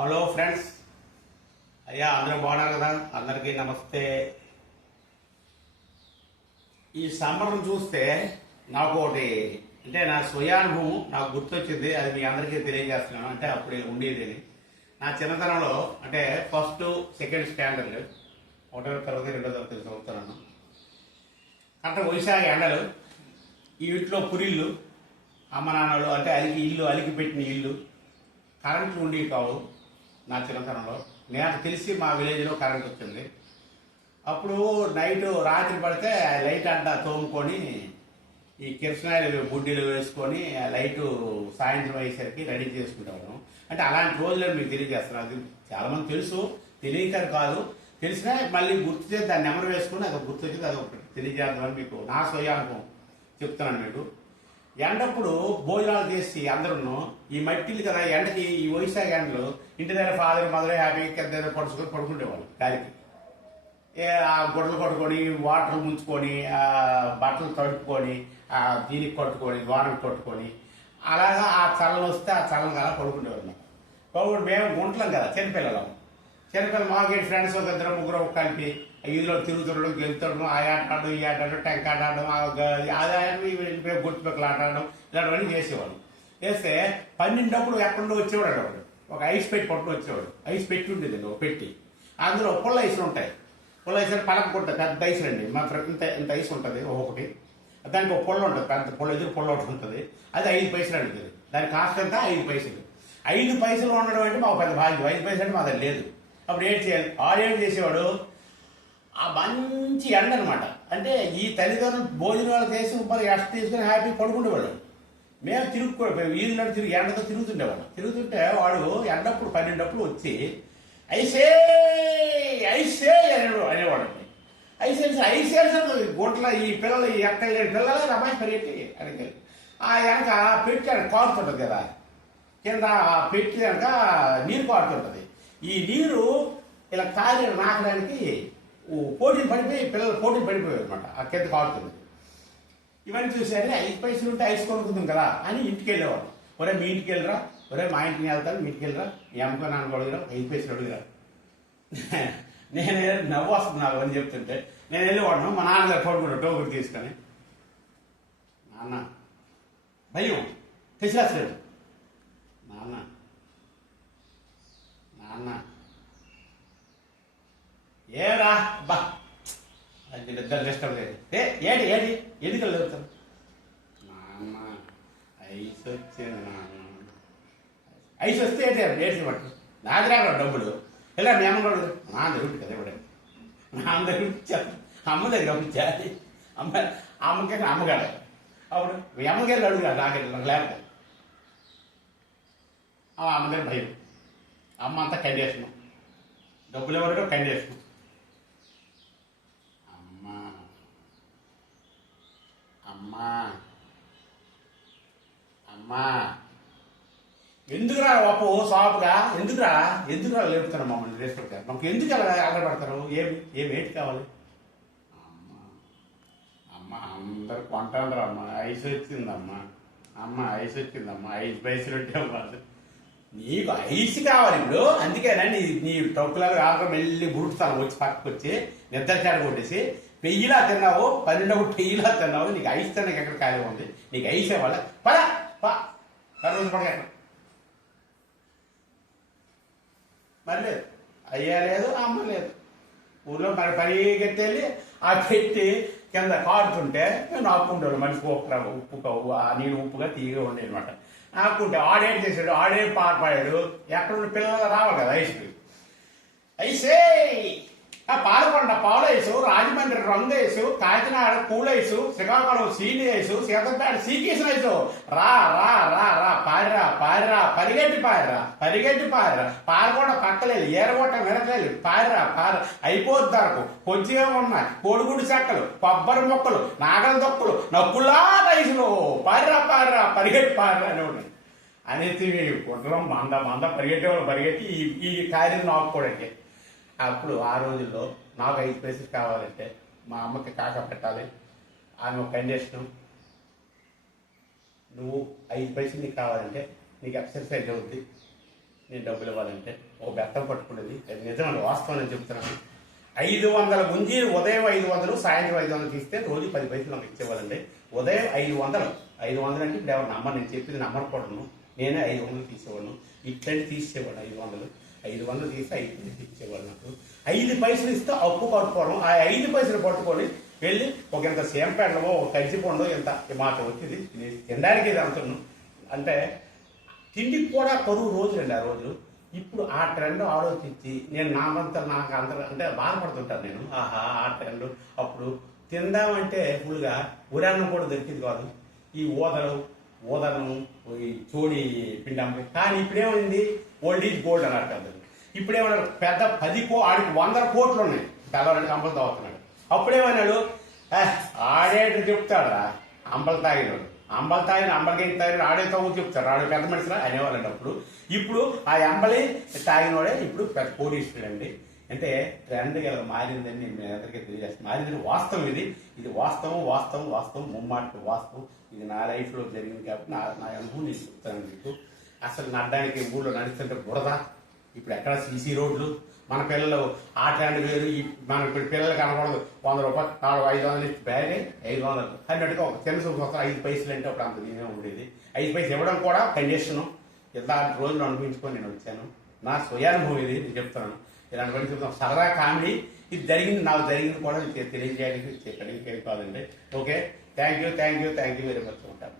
Hello friends, అయ్యా అందరూ బాగున్నారు కదా? అందరికీ నమస్తే. ఈ సంబరం చూస్తే నాకు ఒకటి అంటే నా స్వయానుభవం నాకు గుర్తొచ్చింది. అది మీ అందరికీ తెలియజేస్తున్నాను. అంటే అప్పుడు ఉండేది నా చిన్నతనంలో, అంటే ఫస్ట్ సెకండ్ స్టాండర్డ్, ఒకటో తరగతి రెండో తరగతి చదువుతున్నాను. అంటే వైశాఖ ఎండలు, ఈ ఇంట్లో పురిళ్ళు, అమ్మ నాన్నలు అంటే అలికి పెట్టిన ఇల్లు, కరెంట్లు ఉండేవి కావు. నా చిన్నతనంలో నాకు తెలిసి మా విలేజ్లో కరెంట్ వచ్చింది. అప్పుడు రాత్రి పడితే లైట్ అంతా తోముకొని ఈ కిరసనాయిలు బుడ్డీలు వేసుకొని ఆ లైటు సాయంత్రం అయ్యేసరికి రెడీ చేసుకుంటాను. అంటే అలాంటి రోజులను మీకు తెలియజేస్తున్నాను. అది చాలామంది తెలుసు, తెలియక కాదు, తెలిసినా మళ్ళీ గుర్తు చేసి దాన్ని నెమరు వేసుకుని అది గుర్తు వచ్చి అది ఒకటి తెలియజేద్దామని మీకు నా స్వయానుభవం చెప్తున్నాను. మీకు ఎండప్పుడు భోజనాలు చేసి అందరూ ఈ మట్టిలు కదా ఎండకి, ఈ వైశాఖ ఎండలు ఇంటి దగ్గర ఫాదర్ మదర్ హ్యాపీగా కింద పడుచుకొని పడుకుంటేవాళ్ళు. గాలికి ఆ గుడ్డలు కొట్టుకొని, వాటర్ ముంచుకొని, బట్టలు తడుపుకొని, దీనికి కొట్టుకొని, వాటర్కి కొట్టుకొని, అలాగా ఆ చల్లని వస్తే ఆ చల్లని అలా పడుకుంటేవాళ్ళం. కాబట్టి మేము గుంటలం కదా, చిన్నపిల్లలు మాకేటి ఫ్రెండ్స్ ఒక ఇద్దరు ముగ్గురు కలిపి ఇదిలో తిరుగుతుండడం, గెలుతుండడం, ఆ ఆట ఆడడం, ఈ ఆట ఆడడం, టెంక్ ఆట ఆడడం, అది గుర్తుపెక్కలు ఆట ఆడడం, ఇలాంటివన్నీ చేసేవాడు. చేస్తే 12 ఎక్కడో వచ్చేవాడు. ఒకడు ఒక ఐస్ పెట్టి పట్టుకుని వచ్చేవాడు. ఐస్ పెట్టి ఉండేది ఒక పెట్టి, అందులో పుల్ల ఐసులు ఉంటాయి. పుల్ల ఐసులు పలకకుంటుంది, పెద్ద ఐసులు అండి. మా ఇంత ఐసు ఉంటుంది ఒకటి, దానికి ఒక పుల్ల ఉంటుంది, పెద్ద పుల్ల, ఎదురు పుల్ల ఒకటి ఉంటుంది. అది 5 పైసలు అడుగుతుంది. దాని కాస్ట్ అంతా 5 పైసలు. 5 పైసలు ఉండడం అంటే మాకు పెద్ద భాగ్యం. 5 పైసలు అంటే మాకు లేదు. అప్పుడు ఏం చేయాలి? ఆడేం చేసేవాడు, ఆ మంచి ఎండ అనమాట. అంటే ఈ తల్లిదండ్రులు భోజనాలు చేసి మరి ఎస్ట్ తీసుకుని హ్యాపీ పడుకుంటేవాడు. మేము వీధిలో ఎండతో తిరుగుతుంటే వాడు ఎండప్పుడు 12 వచ్చి ఐసే ఐసే అనేవాడు. ఐసే గుంటల ఈ పిల్లలు, ఈ ఎక్కడ లేని పిల్లలు రమాయి పరిగెట్టి అడిగారు. ఆ వెనక పెట్టి కారుతుంటుంది కదా, కింద పెట్టి కనుక నీరు కారుతుంటుంది. ఈ నీరు ఇలా కారి నాకడానికి పోటీలు పడిపోయారు అనమాట. ఆ కింద కారుతుంది. ఇవన్నీ చూసారే 5 పైసలు ఉంటే ఐస్ కొనుక్కుందాం కదా అని ఇంటికి వెళ్ళేవాడు. ఒరే మీ ఇంటికి వెళ్ళరా, ఒరే మా ఇంటికి వెళ్తాను, మీ ఇంటికి వెళ్ళరా, మీ అమ్మకో నాన్నకు అడుగురా, 5 పైసలు అడుగురా. నేను నవ్వు వస్తుంది నాకు అని చెప్తుంటే నేను వెళ్ళేవాడు. మా నాన్నగారు పడుకున్నాడు టోకుడు తీసుకొని. నాన్న భయం తెచ్చేస్తాడు. నాన్న ఏరా బా అది ఇద్దరు డిస్టర్బ్ లేదు. ఏడి ఎందుకు వెళ్తాను? నాన్న ఐస్ వచ్చింది. ఐస్ వస్తే ఏడ్చి పట్టు నాకు రాక డబ్బులు ఇలా మీ అమ్మ కూడా నా దగ్గర కదా ఇవ్వడం, నా దగ్గర ఇచ్చాను, అమ్మ దగ్గర పంపించాలి. అమ్మకి అమ్మగాడు. అప్పుడు మీ అమ్మగారు అడుగురా, నాకు లేకపోతే అమ్మ దగ్గర భయం. అమ్మ అంతా కండేస్తున్నాం, డబ్బులు ఎవరికో కండేస్తున్నాం. అమ్మా ఎందుకురా ఒప్ప సాపుగా ఎందుకురా లేపుతాను మమ్మల్ని రేసుకుంటారు. మాకు ఎందుకు అలా ఆధారపడతారు? ఏటి కావాలి? అమ్మ అందరు కొంటారు. అమ్మ ఐస్ వచ్చిందమ్మా, 5 పైసలు ఉంటే నీకు ఐస్ కావాలి ఇప్పుడు. అందుకేనా నీ టొక్కులాగా ఆగ్రహం వెళ్ళి బుడుతాను వచ్చి పక్కకు వచ్చి నిద్ర చాడ కొట్టేసి 1000 తిన్నావు, 12 1000 తిన్నావు. నీకు ఐస్ తిన్నాక ఎక్కడ ఖాళీ ఉంది? నీకు ఐస్ ఇవ్వాలి. పద మరి లేదు, అయ్యా లేదు, అమ్మ లేదు. ఊళ్ళో మరి పరిగెత్తెళ్ళి ఆ పెట్టి కింద కారుతుంటే మేము నాకుంటాడు. మనిషికి ఉప్పు ఆ నీళ్ళు ఉప్పుగా తీయగా ఉండే అనమాట. నాకుంటే ఆడేం చేశాడు, పారిపోయాడు. ఎక్కడ పిల్లలు రావాలి కదా ఐసే పాలకొండ పాలైసు, రాజమండ్రి రంగేసు, కాకినాడ కూలైసు, శ్రీకాకుళం సీనియైసు, సీతంపేట సీకేసిన ఐసు. రా పారిరా పరిగెట్టి పారిరా పాలకొండ పక్కలేదు, ఏరగొట్ట వినకలేదు, పారిరా అయిపోద్దరకు కొద్దిగా ఉన్నాయి కోడిగుడి చెక్కలు, కొబ్బరి మొక్కలు, నాగల దొక్కలు, నక్కులా ఐసులు. పారిరా పరిగెట్టి పారిరా అనేసి గుంటలం మంద పరిగెట్టి ఈ కార్యం నాకుకోడండి. అప్పుడు ఆ రోజుల్లో నాకు 5 పైసలు కావాలంటే మా అమ్మకి కాక పెట్టాలి. ఆమె ఒక కండిషన్, నువ్వు 5 పైసలు నీకు కావాలంటే నీకు ఎక్సర్సైజ్ అవుద్ది, నేను డబ్బులు ఇవ్వాలంటే ఒక బెత్తం పట్టుకునేది. అది నిజమండి, వాస్తవం నేను చెప్తున్నాను. 500 గుంజీలు ఉదయం 500, సాయంత్రం 500 తీస్తే రోజు 10 పైసలు నాకు ఇచ్చేవాళ్ళండి. ఉదయం 500 అంటే ఇప్పుడు ఎవరు నమ్మరు, నేను చెప్పింది నమ్మకూడను. నేనే 500 తీసేవాడు, ఇట్లాంటి తీసేవాడు. 500 తీసి 5 పైసలు ఇచ్చేవాడు నాకు. 5 పైసలు ఇస్తే అప్పు కట్టుకోవడం, ఆ 5 పైసలు పట్టుకొని వెళ్ళి ఒక ఇంత సేంపేటలో ఒక కలిసిపోండో ఇంత మాట వచ్చింది తినడానికి ఇది అంటున్నాను. అంటే తిండికి కూడా కరువు రోజులండి ఆ రోజు. ఇప్పుడు ఆ ట్రెండ్ ఆలోచించి నేను నాకు అందరూ అంటే బాధపడుతుంటాను నేను. ఆహా, ఆ ట్రెండ్ అప్పుడు తిందామంటే ఫుల్గా ఉరాన్నం కూడా దొరికింది కాదు. ఈ ఓదనం ఈ చోడి పిండి అమ్మాయి. కానీ ఇప్పుడేమైంది, ఓల్డ్ ఈజ్ గోల్డ్ అన్నారు పెద్దలు. ఇప్పుడేమన్నారు, పెద్ద 10 ఆడికి 100 కోట్లు ఉన్నాయి, తెల్లవారికి అంబలు తాగుతున్నాడు. అప్పుడేమన్నాడు, ఆడేటు చెప్తాడా అంబలు తాగినాడు, అంబలికి తాగిన ఆడే తాగు చెప్తాడు, ఆడే పెద్ద మనిషిలా అనేవాళ్ళండి అప్పుడు. ఇప్పుడు ఆ అంబలి తాగినోడే ఇప్పుడు పెద్ద కోటీశ్వరుడండి. అంటే ట్రెండ్ ఇలా మారిందని నేను మీ అందరికీ తెలియజేస్తాను. మారిందని వాస్తవం. ఇది వాస్తవం ముమ్మాటికి వాస్తవం. ఇది నా లైఫ్లో జరిగింది కాబట్టి నా అనుభవం నేను చెప్తాను మీకు. అసలు నడడానికి ఊళ్ళో నడుస్తుంటే బురద, ఇప్పుడు ఎక్కడ సీసీ రోడ్లు. మన పిల్లలు ఆ ట్రెండ్ వేరు, మన ఇప్పుడు పిల్లలు కనకూడదు. 100 రూపాయలు 500 ఇచ్చి బ్యాగే 500 అన్నట్టుగా ఒక చిన్న చూపు 5 పైసలు అంటే అప్పుడు అంత దీనే ఉండేది. 5 పైసలు ఇవ్వడం కూడా కండిషను. ఇలాంటి రోజులు అనుభవించుకొని నేను వచ్చాను. నా స్వయానుభవం ఇది నేను చెప్తాను. ఇలాంటి పని చెప్తాను, సరదా కామెడీ. ఇది జరిగింది, నాకు జరిగింది కూడా తెలియజేయడానికి చెప్పడానికి కాదండి. Okay, thank you very much ఉంటాను.